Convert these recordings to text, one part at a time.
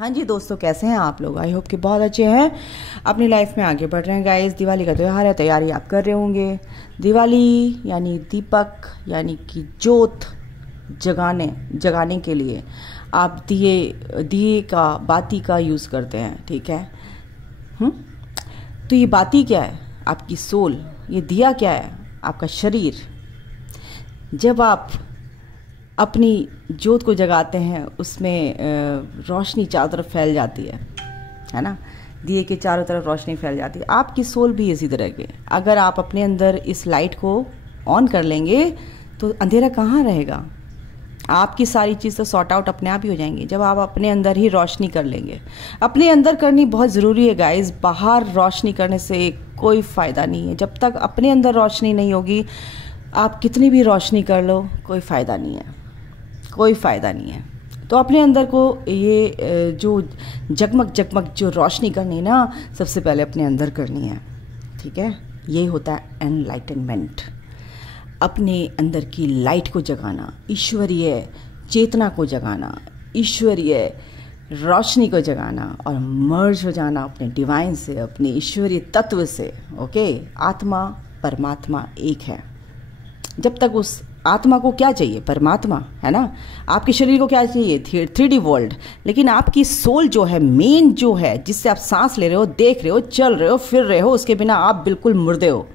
हाँ जी दोस्तों, कैसे हैं आप लोग? आई होप कि बहुत अच्छे हैं, अपनी लाइफ में आगे बढ़ रहे हैं। गाइस, दिवाली का त्यौहार है, तैयारी आप कर रहे होंगे। दिवाली यानी दीपक यानी कि जोत जगाने के लिए आप दिए का बाती का यूज़ करते हैं, ठीक है। तो ये बाती क्या है? आपकी सोल। ये दिया क्या है? आपका शरीर। जब आप अपनी जोत को जगाते हैं, उसमें रोशनी चारों तरफ फैल जाती है ना। दिए के चारों तरफ रोशनी फैल जाती है। आपकी सोल भी इसी तरह के। अगर आप अपने अंदर इस लाइट को ऑन कर लेंगे तो अंधेरा कहाँ रहेगा। आपकी सारी चीज़ तो सॉर्ट आउट अपने आप ही हो जाएंगी जब आप अपने अंदर ही रोशनी कर लेंगे। अपने अंदर करनी बहुत ज़रूरी है गाइस। बाहर रोशनी करने से कोई फ़ायदा नहीं है। जब तक अपने अंदर रोशनी नहीं होगी, आप कितनी भी रोशनी कर लो, कोई फ़ायदा नहीं है, कोई फ़ायदा नहीं है। तो अपने अंदर को ये जो जगमग जो रोशनी करनी है ना, सबसे पहले अपने अंदर करनी है, ठीक है। ये होता है एनलाइटनमेंट। अपने अंदर की लाइट को जगाना, ईश्वरीय चेतना को जगाना, ईश्वरीय रोशनी को जगाना और मर्ज हो जाना अपने डिवाइन से, अपने ईश्वरीय तत्व से। ओके, आत्मा परमात्मा एक है। जब तक उस आत्मा को क्या चाहिए? परमात्मा, है ना। आपके शरीर को क्या चाहिए? 3D world. लेकिन आपकी सोल जो है, मेन जो है, जिससे आप सांस ले रहे हो, देख रहे हो, चल रहे हो, फिर रहे हो, उसके बिना आप बिल्कुल मुर्दे हो,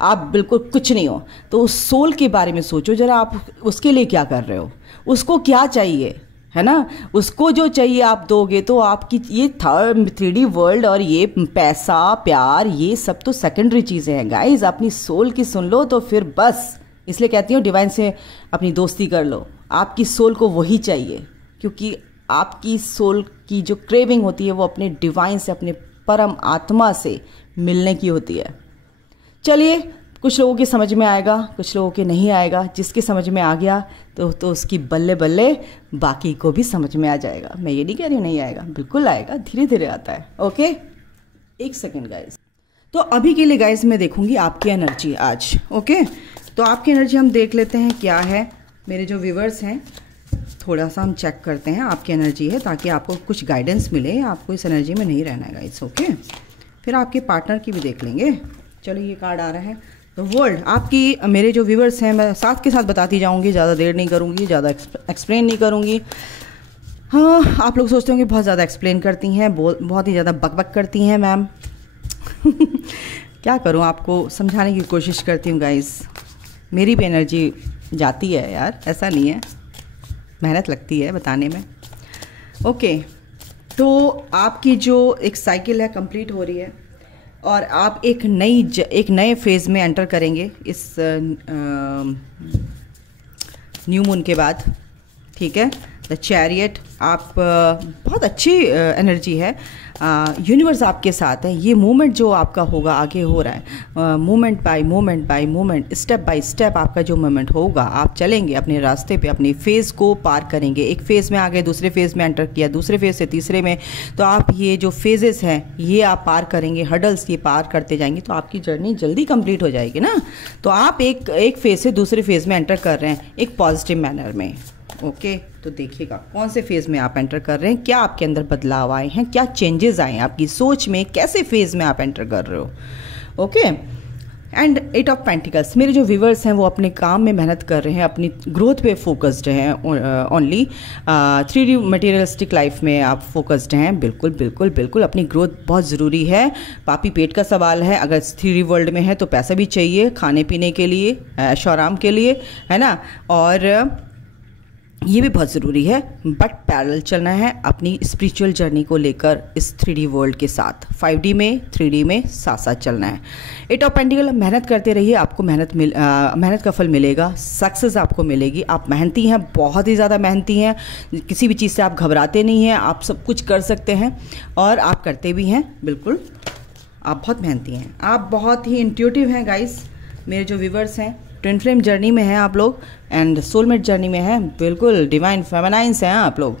आप बिल्कुल कुछ नहीं हो। तो उस सोल के बारे में सोचो जरा, आप उसके लिए क्या कर रहे हो, उसको क्या चाहिए, है ना। उसको जो चाहिए आप दोगे तो आपकी ये 3D वर्ल्ड और ये पैसा प्यार ये सब तो सेकेंडरी चीज़ें हैं गाइज। अपनी सोल की सुन लो तो फिर बस। इसलिए कहती हूँ डिवाइन से अपनी दोस्ती कर लो। आपकी सोल को वही चाहिए, क्योंकि आपकी सोल की जो क्रेविंग होती है वो अपने डिवाइन से, अपने परम आत्मा से मिलने की होती है। चलिए, कुछ लोगों के समझ में आएगा, कुछ लोगों के नहीं आएगा। जिसके समझ में आ गया तो उसकी बल्ले बल्ले बाकी को भी समझ में आ जाएगा। मैं ये नहीं कह रही नहीं आएगा, बिल्कुल आएगा, धीरे धीरे आता है। ओके, एक सेकेंड गाइस। तो अभी के लिए गाइस मैं देखूंगी आपकी एनर्जी आज। ओके, तो आपकी एनर्जी हम देख लेते हैं क्या है। मेरे जो व्यूवर्स हैं, थोड़ा सा हम चेक करते हैं आपकी एनर्जी है, ताकि आपको कुछ गाइडेंस मिले। आपको इस एनर्जी में नहीं रहना है गाइस। ओके, फिर आपके पार्टनर की भी देख लेंगे। चलो, ये कार्ड आ रहा है द वर्ल्ड। आपकी मेरे जो व्यूवर्स हैं, मैं साथ के साथ बताती जाऊंगी, ज़्यादा देर नहीं करूंगी, ज़्यादा एक्सप्लेन नहीं करूंगी। हाँ, आप लोग सोचते होंगे बहुत ज़्यादा एक्सप्लेन करती हैं, बहुत ही ज़्यादा बकबक करती हैं मैम। क्या करूँ, आपको समझाने की कोशिश करती हूँ गाइस। मेरी भी एनर्जी जाती है यार, ऐसा नहीं है, मेहनत लगती है बताने में। ओके, तो आपकी जो एक साइकिल है कंप्लीट हो रही है और आप एक नए फेज़ में एंटर करेंगे इस न्यू मून के बाद, ठीक है। द चैरियट, आप बहुत अच्छी एनर्जी है। यूनिवर्स आपके साथ है। ये मूवमेंट जो आपका होगा, आगे हो रहा है, movement by movement, step by step आपका जो मूवमेंट होगा, आप चलेंगे अपने रास्ते पे, अपने फेज़ को पार करेंगे। एक फेज़ में आ गए, दूसरे फेज़ में एंटर किया, दूसरे फेज़ से तीसरे में, तो आप ये जो फेजेस हैं ये आप पार करेंगे, हर्डल्स ये पार करते जाएंगे, तो आपकी जर्नी जल्दी कंप्लीट हो जाएगी ना। तो आप एक फेज़ से दूसरे फेज़ में एंटर कर रहे हैं एक पॉजिटिव मैनर में। ओके, तो देखिएगा कौन से फेज़ में आप एंटर कर रहे हैं, क्या आपके अंदर बदलाव आए हैं, क्या चेंजेस आए हैं आपकी सोच में, कैसे फेज़ में आप एंटर कर रहे हो। Okay, and 8 of pentacles. मेरे जो व्यूवर्स हैं वो अपने काम में मेहनत कर रहे हैं, अपनी ग्रोथ पे फोकस्ड हैं ओनली। 3D मटेरियलिस्टिक लाइफ में आप फोकस्ड हैं। बिल्कुल बिल्कुल बिल्कुल, अपनी ग्रोथ बहुत ज़रूरी है। पापी पेट का सवाल है। अगर 3D वर्ल्ड में है तो पैसा भी चाहिए खाने पीने के लिए, ऐशो आराम के लिए, है ना। और ये भी बहुत ज़रूरी है, बट पैरेलल चलना है अपनी स्पिरिचुअल जर्नी को लेकर इस 3D वर्ल्ड के साथ। 5D में 3D में साथ साथ चलना है। 8 ऑफ पेंटिकल, मेहनत करते रहिए, आपको मेहनत का फल मिलेगा, सक्सेस आपको मिलेगी। आप मेहनती हैं, बहुत ही ज़्यादा मेहनती हैं, किसी भी चीज़ से आप घबराते नहीं हैं, आप सब कुछ कर सकते हैं और आप करते भी हैं। बिल्कुल, आप बहुत मेहनती हैं, आप बहुत ही इंट्यूटिव हैं गाइस। मेरे जो व्यूवर्स हैं, ट्विन फ्लेम जर्नी में हैं आप लोग एंड सोलमेट जर्नी में हैं, बिल्कुल डिवाइन फेमिनाइंस हैं आप लोग।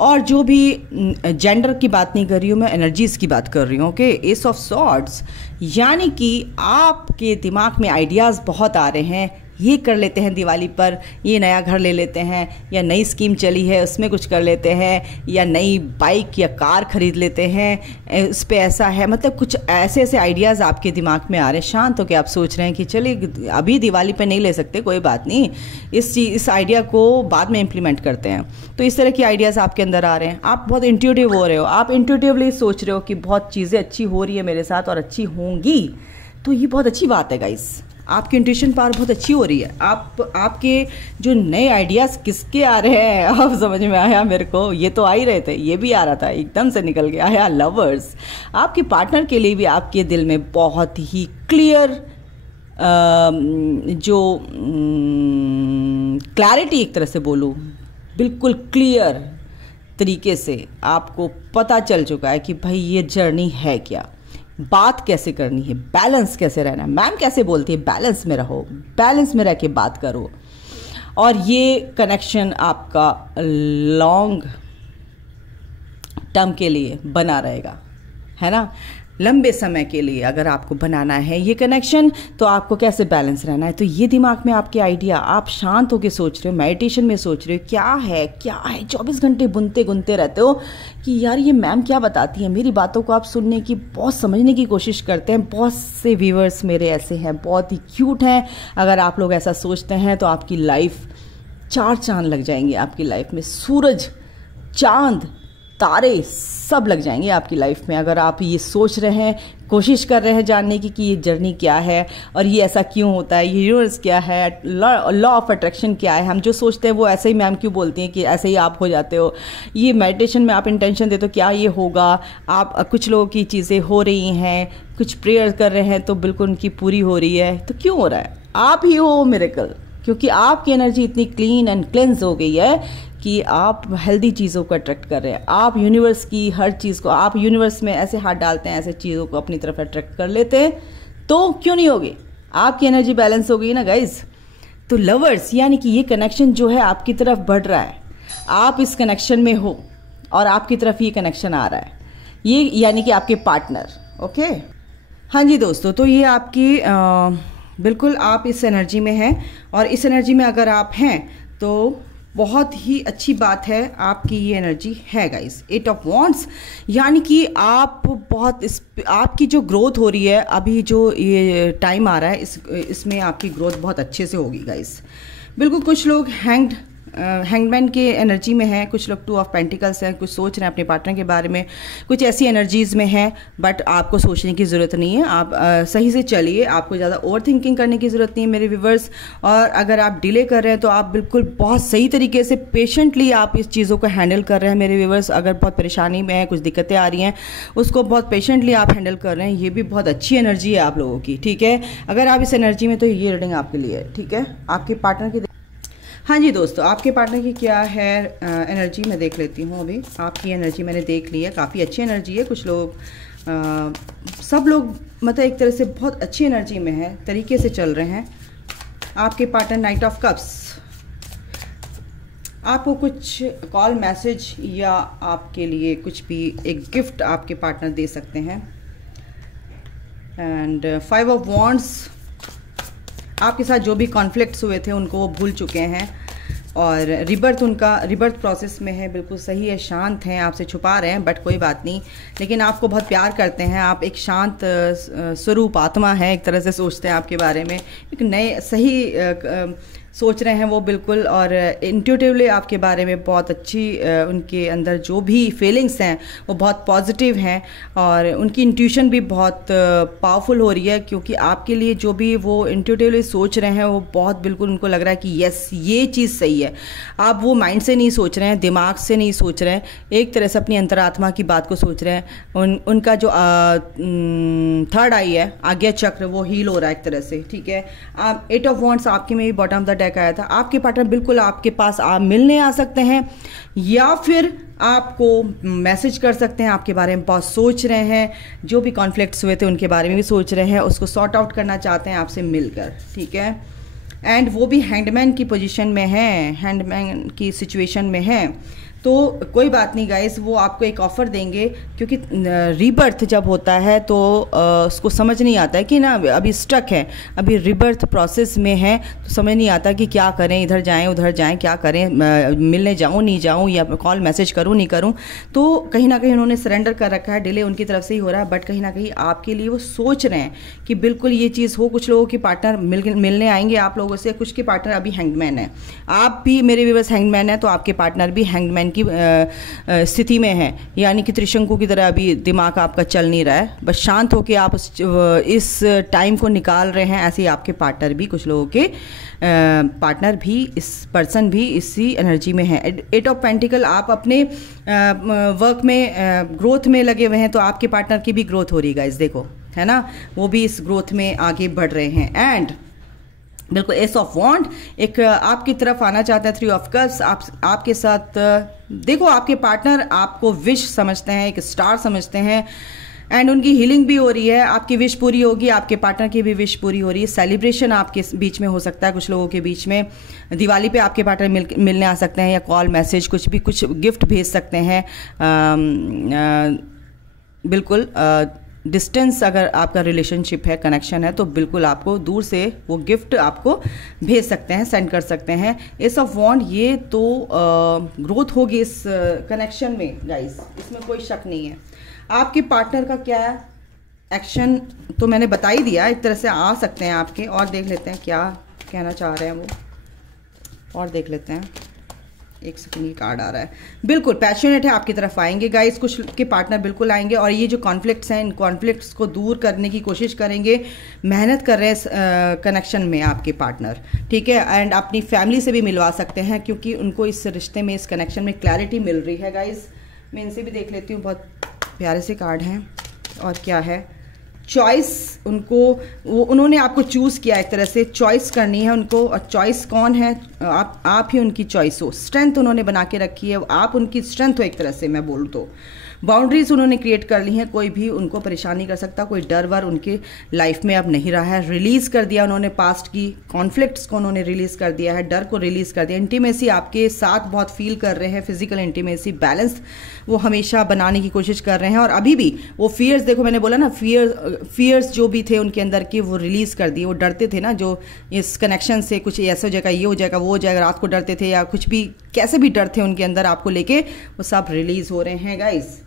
और जो भी जेंडर की बात नहीं कर रही हूँ मैं, एनर्जीज़ की बात कर रही हूँ। ओके, एस ऑफ सॉर्ड्स, यानी कि आपके दिमाग में आइडियाज़ बहुत आ रहे हैं, ये कर लेते हैं दिवाली पर, ये नया घर ले लेते हैं, या नई स्कीम चली है उसमें कुछ कर लेते हैं, या नई बाइक या कार खरीद लेते हैं, उस पर ऐसा है, मतलब कुछ ऐसे ऐसे आइडियाज़ आपके दिमाग में आ रहे हैं। शांत होकर आप सोच रहे हैं कि चलिए अभी दिवाली पर नहीं ले सकते, कोई बात नहीं, इस आइडिया को बाद में इम्प्लीमेंट करते हैं। तो इस तरह के आइडियाज़ आपके अंदर आ रहे हैं, आप बहुत इंट्यूटिव हो रहे हो, आप इंट्यूटिवली सोच रहे हो कि बहुत चीज़ें अच्छी हो रही है मेरे साथ और अच्छी होंगी। तो ये बहुत अच्छी बात है गाइस, आपकी इंट्यूशन पावर बहुत अच्छी हो रही है। आपके जो नए आइडियाज़ किसके आ रहे हैं, अब समझ में आया मेरे को, ये तो आ ही रहे थे, ये भी आ रहा था, एकदम से निकल गया है। लवर्स, आपके पार्टनर के लिए भी आपके दिल में बहुत ही क्लियर जो क्लैरिटी, एक तरह से बोलूँ, बिल्कुल क्लियर तरीके से आपको पता चल चुका है कि भाई ये जर्नी है क्या, बात कैसे करनी है, बैलेंस कैसे रहना है। मैम कैसे बोलती है, बैलेंस में रहो, बैलेंस में रह के बात करो, और ये कनेक्शन आपका लॉन्ग टर्म के लिए बना रहेगा, है ना। लंबे समय के लिए अगर आपको बनाना है ये कनेक्शन, तो आपको कैसे बैलेंस रहना है। तो ये दिमाग में आपके आइडिया, आप शांत होकर सोच रहे हो, मेडिटेशन में सोच रहे हो क्या है 24 घंटे बुनते गुनते रहते हो कि यार ये मैम क्या बताती है। मेरी बातों को आप सुनने की, बहुत समझने की कोशिश करते हैं। बहुत से व्यूअर्स मेरे ऐसे हैं, बहुत ही क्यूट हैं। अगर आप लोग ऐसा सोचते हैं तो आपकी लाइफ 4 चांद लग जाएंगे, आपकी लाइफ में सूरज, चांद, तारे सब लग जाएंगे आपकी लाइफ में। अगर आप ये सोच रहे हैं, कोशिश कर रहे हैं जानने की कि ये जर्नी क्या है और ये ऐसा क्यों होता है, ये यूनिवर्स क्या है, लॉ ऑफ अट्रैक्शन क्या है। हम जो सोचते हैं वो ऐसे ही मैम क्यों बोलती हैं कि ऐसे ही आप हो जाते हो। ये मेडिटेशन में आप इंटेंशन देते हो क्या ये होगा, आप कुछ लोगों की चीज़ें हो रही हैं, कुछ प्रेयर कर रहे हैं तो बिल्कुल उनकी पूरी हो रही है। तो क्यों हो रहा है, आप ही हो मिरेकल, क्योंकि आपकी एनर्जी इतनी क्लीन एंड क्लेंस हो गई है कि आप हेल्दी चीज़ों को अट्रैक्ट कर रहे हैं। आप यूनिवर्स की हर चीज़ को, आप यूनिवर्स में ऐसे हाथ डालते हैं, ऐसे चीज़ों को अपनी तरफ अट्रैक्ट कर लेते हैं। तो क्यों नहीं होगी, आपकी एनर्जी बैलेंस हो गई ना गाइज। तो लवर्स, यानी कि ये कनेक्शन जो है आपकी तरफ बढ़ रहा है, आप इस कनेक्शन में हो और आपकी तरफ ये कनेक्शन आ रहा है, ये यानी कि आपके पार्टनर। ओके, हाँ जी दोस्तों, तो ये आपकी बिल्कुल आप इस एनर्जी में हैं, और इस एनर्जी में अगर आप हैं तो बहुत ही अच्छी बात है, आपकी ये एनर्जी है गाइस। 8 ऑफ वॉन्ड्स, यानी कि आप बहुत आपकी जो ग्रोथ हो रही है, अभी जो ये टाइम आ रहा है इसमें आपकी ग्रोथ बहुत अच्छे से होगी गाइस। बिल्कुल, कुछ लोग हैंगमैन के एनर्जी में हैं, कुछ लोग 2 ऑफ पेंटिकल्स हैं, कुछ सोच रहे हैं अपने पार्टनर के बारे में, कुछ ऐसी एनर्जीज़ में हैं। बट आपको सोचने की ज़रूरत नहीं है, आप सही से चलिए, आपको ज़्यादा ओवर थिंकिंग करने की ज़रूरत नहीं है मेरे व्यूवर्स। और अगर आप डिले कर रहे हैं तो आप बिल्कुल बहुत सही तरीके से पेशेंटली आप इस चीज़ों को हैंडल कर रहे हैं मेरे व्यूवर्स। अगर बहुत परेशानी में है, कुछ दिक्कतें आ रही हैं, उसको बहुत पेशेंटली आप हैंडल कर रहे हैं, ये भी बहुत अच्छी एनर्जी है आप लोगों की, ठीक है। अगर आप इस एनर्जी में, तो ये रीडिंग आपके लिए है, ठीक है। आपके पार्टनर की, हाँ जी दोस्तों, आपके पार्टनर की क्या है एनर्जी, मैं देख लेती हूँ। अभी आपकी एनर्जी मैंने देख ली है, काफ़ी अच्छी एनर्जी है। कुछ लोग सब लोग मतलब एक तरह से बहुत अच्छी एनर्जी में है, तरीके से चल रहे हैं। आपके पार्टनर, नाइट ऑफ कप्स, आपको कुछ कॉल, मैसेज या आपके लिए कुछ भी एक गिफ्ट आपके पार्टनर दे सकते हैं। एंड 5 ऑफ वॉन्ड्स, आपके साथ जो भी कॉन्फ्लिक्ट्स हुए थे उनको वो भूल चुके हैं, और रिबर्थ प्रोसेस में है, बिल्कुल सही है, शांत हैं, आपसे छुपा रहे हैं बट कोई बात नहीं, लेकिन आपको बहुत प्यार करते हैं। आप एक शांत स्वरूप आत्मा है, एक तरह से सोचते हैं आपके बारे में, एक नए सही सोच रहे हैं वो बिल्कुल, और इंट्यूटिवली आपके बारे में बहुत अच्छी उनके अंदर जो भी फीलिंग्स हैं वो बहुत पॉजिटिव हैं, और उनकी इंट्यूशन भी बहुत पावरफुल हो रही है, क्योंकि आपके लिए जो भी वो इंट्यूटिवली सोच रहे हैं वो बहुत बिल्कुल उनको लग रहा है कि यस ये चीज़ सही है। आप वो माइंड से नहीं सोच रहे हैं, दिमाग से नहीं सोच रहे हैं, एक तरह से अपनी अंतरात्मा की बात को सोच रहे हैं। उनका जो 3rd आई है, आज्ञा चक्र, वो हील हो रहा है एक तरह से, ठीक है। 8 ऑफ वॉन्ड्स आपके में भी बॉटम द डेक आया था। आपके पार्टनर बिल्कुल आपके पास आप मिलने आ सकते हैं, या फिर आपको मैसेज कर सकते हैं, आपके बारे में बहुत सोच रहे हैं, जो भी कॉन्फ्लिक्ट्स हुए थे उनके बारे में भी सोच रहे हैं, उसको सॉर्ट आउट करना चाहते हैं आपसे मिलकर, ठीक है। एंड वो भी हैंडमैन की पोजीशन में है, हैंडमैन की सिचुएशन में है। तो कोई बात नहीं गाइस, वो आपको एक ऑफ़र देंगे, क्योंकि रीबर्थ जब होता है तो उसको समझ नहीं आता है कि ना अभी स्टक है, अभी रीबर्थ प्रोसेस में है, तो समझ नहीं आता कि क्या करें, इधर जाएं उधर जाएं, क्या करें, मिलने जाऊं नहीं जाऊं, या कॉल मैसेज करूं नहीं करूं। तो कहीं ना कहीं उन्होंने सरेंडर कर रखा है, डिले उनकी तरफ से ही हो रहा है, बट कहीं ना कहीं आपके लिए वो सोच रहे हैं कि बिल्कुल ये चीज़ हो। कुछ लोगों के पार्टनर मिलने आएंगे आप लोगों से, कुछ के पार्टनर अभी हैंगमैन है, आप भी मेरे व्यूअर्स हैंगमैन है, तो आपके पार्टनर भी हैंगमैन की स्थिति में है, यानी कि त्रिशंकु की तरह अभी दिमाग आपका चल नहीं रहा है, बस शांत होकर आप इस टाइम को निकाल रहे हैं। ऐसे ही आपके पार्टनर भी, कुछ लोगों के पार्टनर भी, इस पर्सन भी इसी एनर्जी में है। 8 ऑफ पेंटिकल, आप अपने वर्क में ग्रोथ में लगे हुए हैं, तो आपके पार्टनर की भी ग्रोथ हो रही है गाइस, देखो है ना, वो भी इस ग्रोथ में आगे बढ़ रहे हैं। एंड बिल्कुल एस ऑफ वॉन्ड एक आपकी तरफ आना चाहते हैं। 3 ऑफ कप्स, आपके साथ देखो, आपके पार्टनर आपको विश समझते हैं, एक स्टार समझते हैं, एंड उनकी हीलिंग भी हो रही है, आपकी विश पूरी होगी, आपके पार्टनर की भी विश पूरी हो रही है। सेलिब्रेशन आपके बीच में हो सकता है, कुछ लोगों के बीच में दिवाली पे आपके पार्टनर मिलने आ सकते हैं, या कॉल मैसेज कुछ भी, कुछ गिफ्ट भेज सकते हैं। बिल्कुल डिस्टेंस अगर आपका रिलेशनशिप है, कनेक्शन है, तो बिल्कुल आपको दूर से वो गिफ्ट आपको भेज सकते हैं, सेंड कर सकते हैं। एस ऑफ वॉन्ड, ये तो ग्रोथ होगी इस कनेक्शन में गाइस, इसमें कोई शक नहीं है। आपके पार्टनर का क्या एक्शन तो मैंने बता ही दिया, एक तरह से आ सकते हैं आपके, और देख लेते हैं क्या कहना चाह रहे हैं वो, और देख लेते हैं। एक सेकंड, ये कार्ड आ रहा है, बिल्कुल पैशनेट है, आपकी तरफ आएंगे गाइस, कुछ के पार्टनर बिल्कुल आएंगे, और ये जो कॉन्फ्लिक्ट्स हैं, इन कॉन्फ्लिक्ट्स को दूर करने की कोशिश करेंगे, मेहनत कर रहे हैं कनेक्शन में आपके पार्टनर, ठीक है। एंड अपनी फैमिली से भी मिलवा सकते हैं, क्योंकि उनको इस रिश्ते में, इस कनेक्शन में क्लैरिटी मिल रही है गाइस। मैं इनसे भी देख लेती हूँ, बहुत प्यारे से कार्ड हैं। और क्या है, चॉइस, उन्होंने आपको चूज़ किया, एक तरह से चॉइस करनी है उनको, और चॉइस कौन है, आप ही उनकी चॉइस हो। स्ट्रेंथ उन्होंने बना के रखी है, आप उनकी स्ट्रेंथ हो, एक तरह से मैं बोलूँ तो। बाउंड्रीज उन्होंने क्रिएट कर ली हैं, कोई भी उनको परेशान नहीं कर सकता, कोई डर वर उनके लाइफ में अब नहीं रहा है। रिलीज़ कर दिया उन्होंने पास्ट की कॉन्फ्लिक्ट्स को, उन्होंने रिलीज़ कर दिया है, डर को रिलीज़ कर दिया। इंटीमेसी आपके साथ बहुत फील कर रहे हैं, फिजिकल इंटीमेसी, बैलेंस वो हमेशा बनाने की कोशिश कर रहे हैं। और अभी भी वो फियर्स, देखो मैंने बोला ना, फियर्स जो भी थे उनके अंदर के, वो रिलीज़ कर दिए। वो डरते थे ना, जो इस कनेक्शन से कुछ ऐसा हो जाएगा, ये हो जाएगा, वो हो जाएगा, रात को डरते थे, या कुछ भी कैसे भी डर थे उनके अंदर आपको लेके, वो सब रिलीज़ हो रहे हैं गाइस।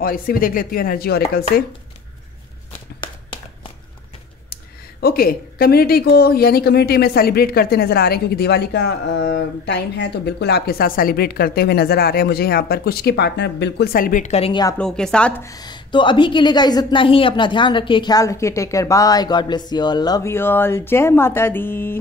और इससे भी देख लेती हूँ एनर्जी ऑरेकल से। ओके, कम्युनिटी को, यानी कम्युनिटी में सेलिब्रेट करते नजर आ रहे हैं, क्योंकि दिवाली का टाइम है, तो बिल्कुल आपके साथ सेलिब्रेट करते हुए नजर आ रहे हैं मुझे यहाँ पर। कुछ के पार्टनर बिल्कुल सेलिब्रेट करेंगे आप लोगों के साथ। तो अभी के लिए गाइस इतना ही, अपना ध्यान रखिए, ख्याल रखिए, take care, bye, God bless you all, love you all, जय माता दी।